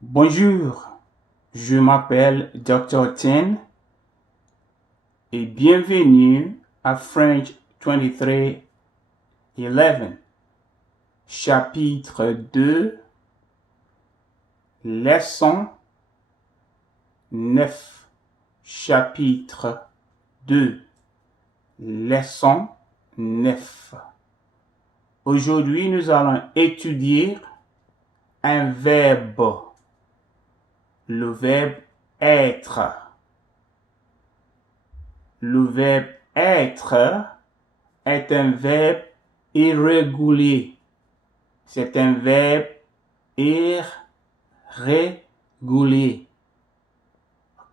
Bonjour, je m'appelle Dr. Tin et bienvenue à French 2311, chapitre 2, leçon 9, chapitre 2, leçon 9. Aujourd'hui, nous allons étudier un verbe. Le verbe être. Le verbe être est un verbe irrégulier. C'est un verbe irrégulier.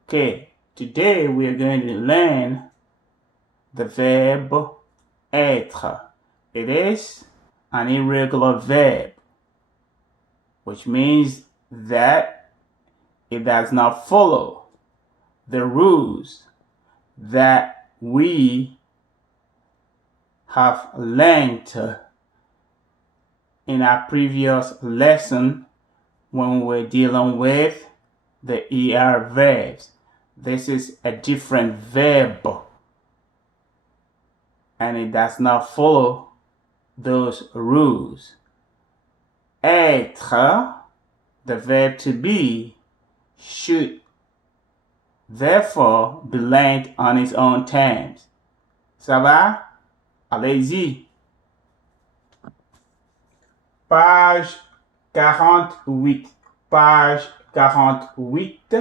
Okay, today we are going to learn the verb être. It is an irregular verb, which means that it does not follow the rules that we have learned in our previous lesson when we were dealing with the ER verbs. This is a different verb, and it does not follow those rules. Être, the verb to be, should therefore be learned on its own terms. Ça va? Allez-y. Page 48. Page 48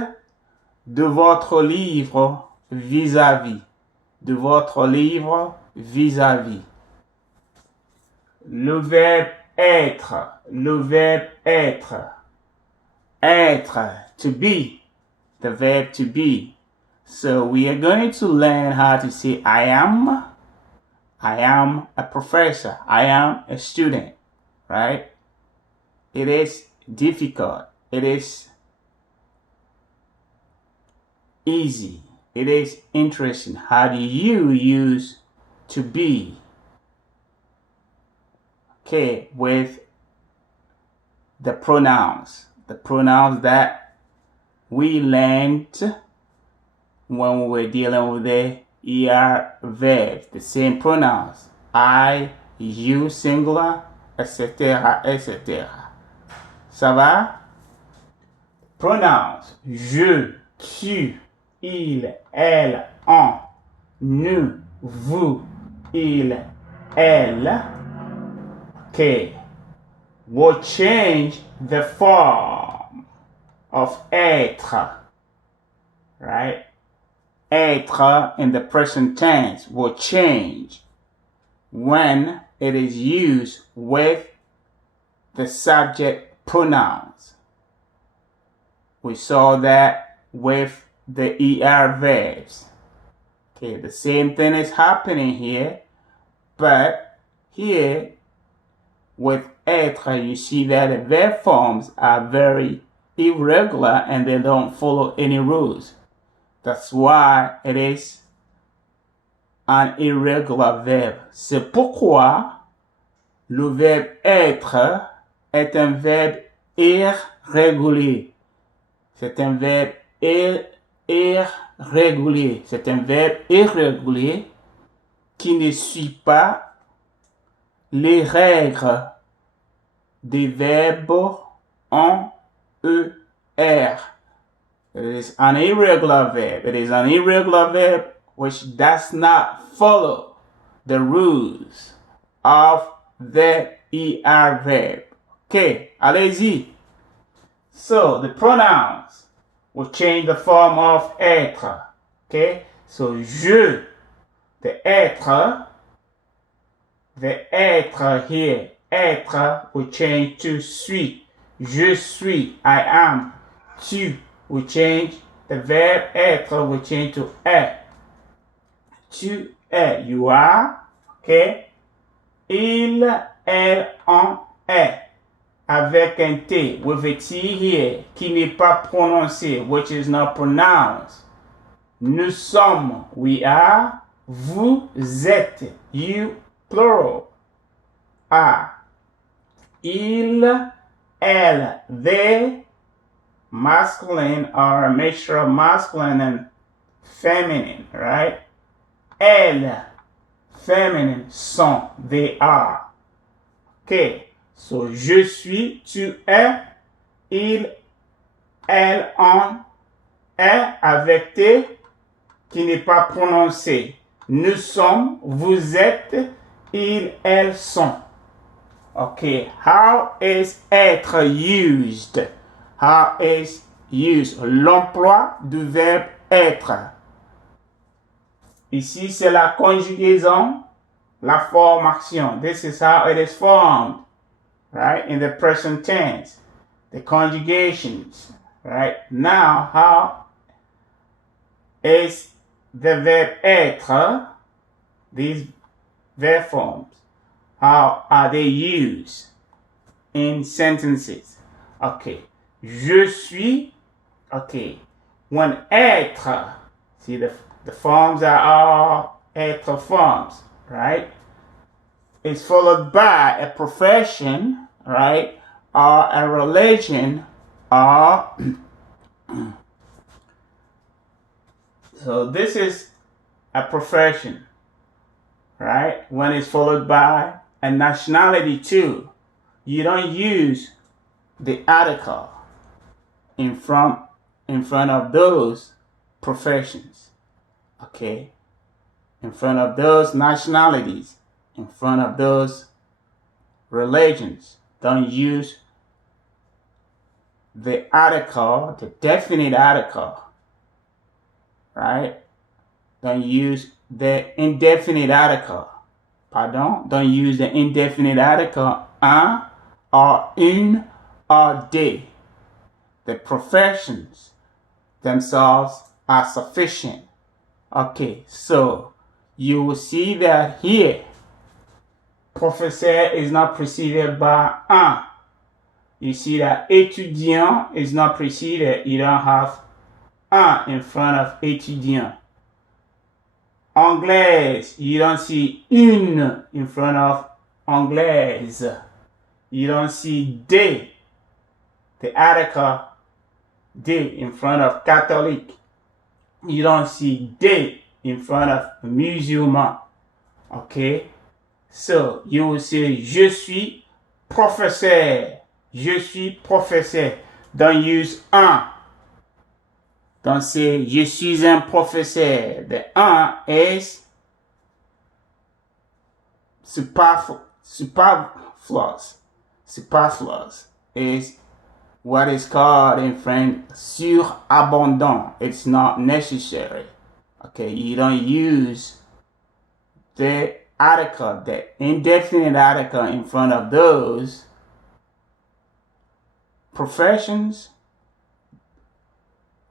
de votre livre vis-à-vis. De votre livre vis-à-vis. Le verbe être. Le verbe être. Être, to be, the verb to be. So we are going to learn how to say I am a professor, I am a student, right? It is difficult, it is easy, it is interesting. How do you use to be? Okay, with the pronouns that we learned when we were dealing with the ER verbs, the same pronouns, I, you, singular, etc., etc. Ça va? Pronouns, je, tu, il, elle, on, nous, vous, il, elle. Okay. Will change the form of être, right? Être in the present tense will change when it is used with the subject pronouns. We saw that with the ER verbs. Okay, the same thing is happening here, but here with être, you see that the verb forms are very irregular and they don't follow any rules. That's why it is an irregular verb. C'est pourquoi le verbe être est un verbe irrégulier. C'est un verbe irrégulier. C'est un verbe irrégulier qui ne suit pas les règles des verbes en ER. It is an irregular verb. It is an irregular verb which does not follow the rules of the ER verb. Okay, allez-y. So the pronouns will change the form of être. Okay, so je, the être here, être will change to suis. Je suis, I am. Tu will change, the verb être will change to est. Tu es, you are. Okay. Il, elle, on est. Avec un T, with a T here, qui n'est pas prononcé, which is not pronounced. Nous sommes, we are. Vous êtes, you, plural, are. Il, elle, they, masculine or a mixture of masculine and feminine, right? Elles, feminine, sont, they are. Okay, so je suis, tu es, il, elle, on est avec T qui n'est pas prononcé. Nous sommes, vous êtes, ils, elles sont. Okay, how is être used? How is used? L'emploi du verbe être. Ici, c'est la conjugaison, la forme action. This is how it is formed, right? In the present tense. The conjugations, right? Now, how is the verb être, these verb forms, how are they used in sentences? Okay. Je suis, okay. When être, see the forms are all être forms, right? It's followed by a profession, right? Or a religion, or so this is a profession, right? When it's followed by a nationality too. You don't use the article in front of those professions, okay? In front of those nationalities, in front of those religions. Don't use the article, the definite article, right? Don't use the indefinite article. Pardon? Don't use the indefinite article un or une or des. The professions themselves are sufficient. Okay, so you will see that here, professeur is not preceded by un. You see that étudiant is not preceded. You don't have un in front of étudiant. Anglaise, you don't see une in front of anglaise. You don't see des, the article des in front of catholic. You don't see des in front of musulman. Okay? So you will say je suis professeur. Je suis professeur. Don't use un. Don't say je suis un professeur. The un is superfluous. Superfluous is what is called in French surabondant. It's not necessary. Okay, you don't use the article, the indefinite article in front of those professions,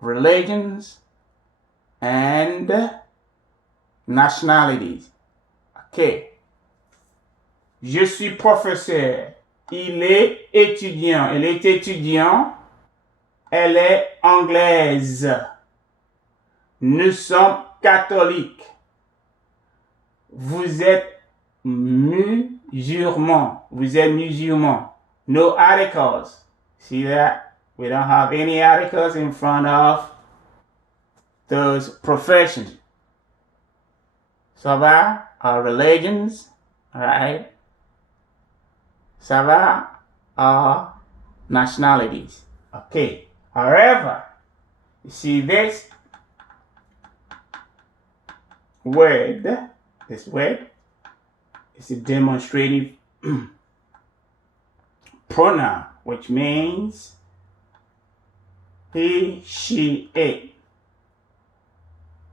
religions, and nationalities. Okay. Je suis professeur. Il est étudiant. Elle est étudiant. Elle est anglaise. Nous sommes catholiques. Vous êtes musulman. Vous êtes musulman. No articles. See that? We don't have any articles in front of those professions. Ça va? Our religions. Alright? Ça va? Our nationalities. Okay. However, you see this word, is a demonstrative pronoun, which means he, she, it.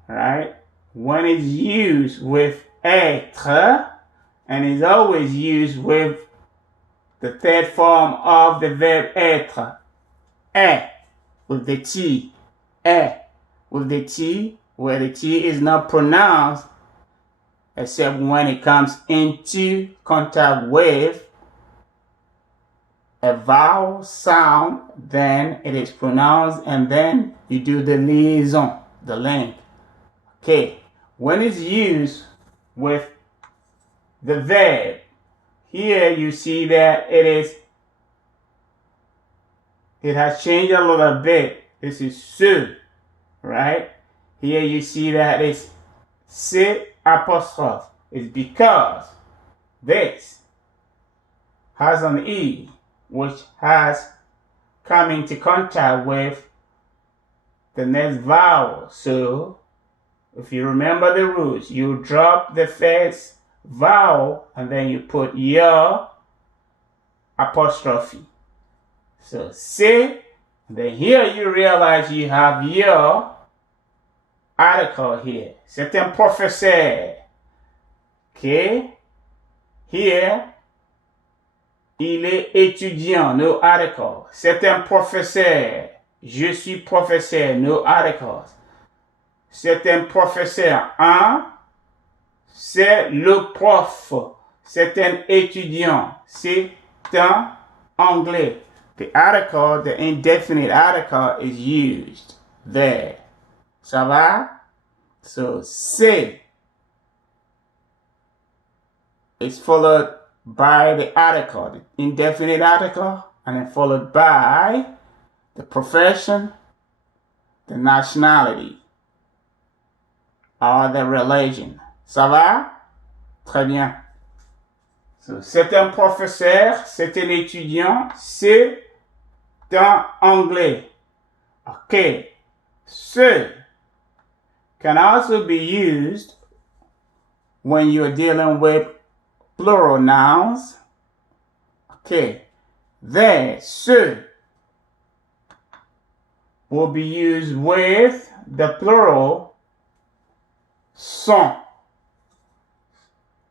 Right? When it's used with être, and is always used with the third form of the verb être, est, with the T, est, with the T, where the T is not pronounced, except when it comes into contact with a vowel sound, then it is pronounced, and then you do the liaison, the link. Okay, when it's used with the verb, here you see that it is It has changed a little bit. This is ce, right? Here you see that it's C apostrophe. It's because this has an E, which has come into contact with the next vowel. So, if you remember the rules, you drop the first vowel and then you put your apostrophe. So, C, then here you realize you have your article here. C'est un professeur. Okay? Here, il est étudiant, no article. C'est un professeur. Je suis professeur, no articles. C'est un professeur. C'est le prof. C'est un étudiant. C'est un anglais. The article, the indefinite article is used there. Ça va? So, c'est is followed by the article, the indefinite article, and then followed by the profession, the nationality, or the religion. Ça va? Très bien. So, c'est un professeur, c'est un étudiant, c'est un anglais. Okay. Ce can also be used when you're dealing with plural nouns. Okay. There, ce will be used with the plural sont.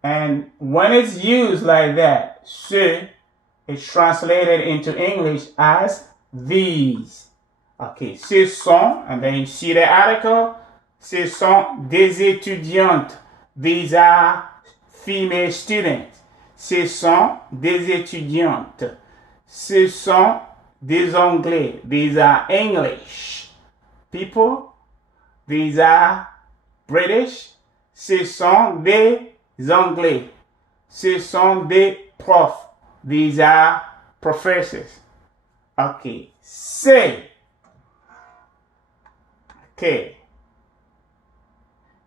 And when it's used like that, ce is translated into English as these. Okay, ce sont, and then you see the article, ce sont des étudiantes. These are female students. Ce sont des étudiantes. Ce sont des Anglais. These are English people. These are British. Ce sont des Anglais. Ce sont des profs. These are professors. Okay, c'est. Okay.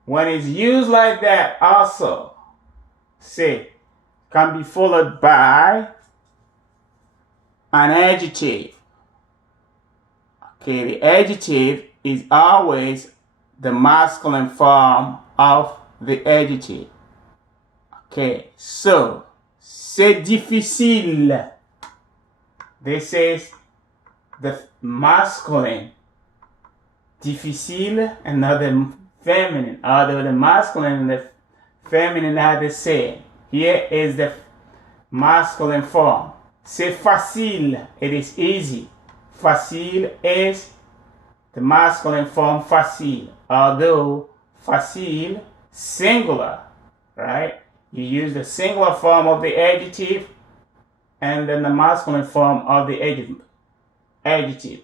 When it's used like that, also, c'est can be followed by an adjective. Okay, the adjective is always the masculine form of the adjective. Okay, so, c'est difficile. This is the masculine. Difficile, another feminine. Although the masculine and the feminine are the same. Here is the masculine form. C'est facile. It is easy. Facile is the masculine form facile. Although facile, singular, right? You use the singular form of the adjective and then the masculine form of the adjective.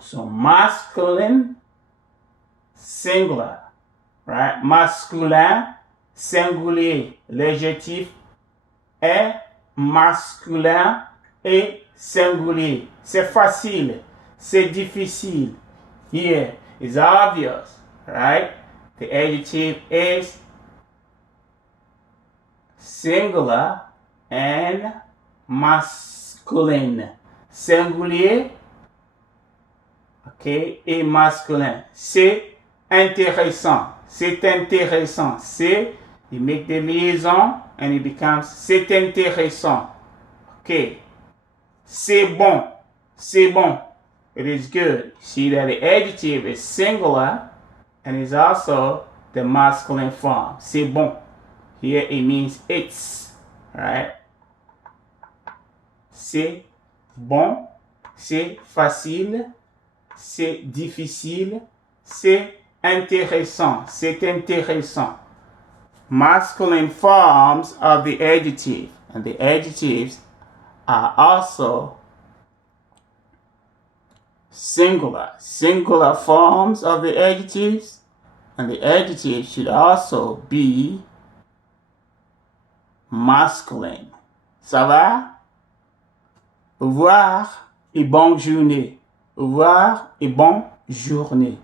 So masculine, singular, right? Masculin, singulier. L'adjectif est masculin et singulier. C'est facile. C'est difficile. Here is obvious, right? The adjective is singular and masculine. Singulier, okay, et masculin. C'est intéressant. C'est intéressant. C'est, you make the liaison and it becomes c'est intéressant. Okay. C'est bon. C'est bon. It is good. See that the adjective is singular and is also the masculine form. C'est bon. Here it means it's, right? C'est bon. C'est facile. C'est difficile. C'est intéressant. C'est intéressant. Masculine forms of the adjective. And the adjectives are also singular. Singular forms of the adjectives. And the adjective should also be masculine. Ça va? Au revoir. et bonne journée. Au revoir et bonne journée.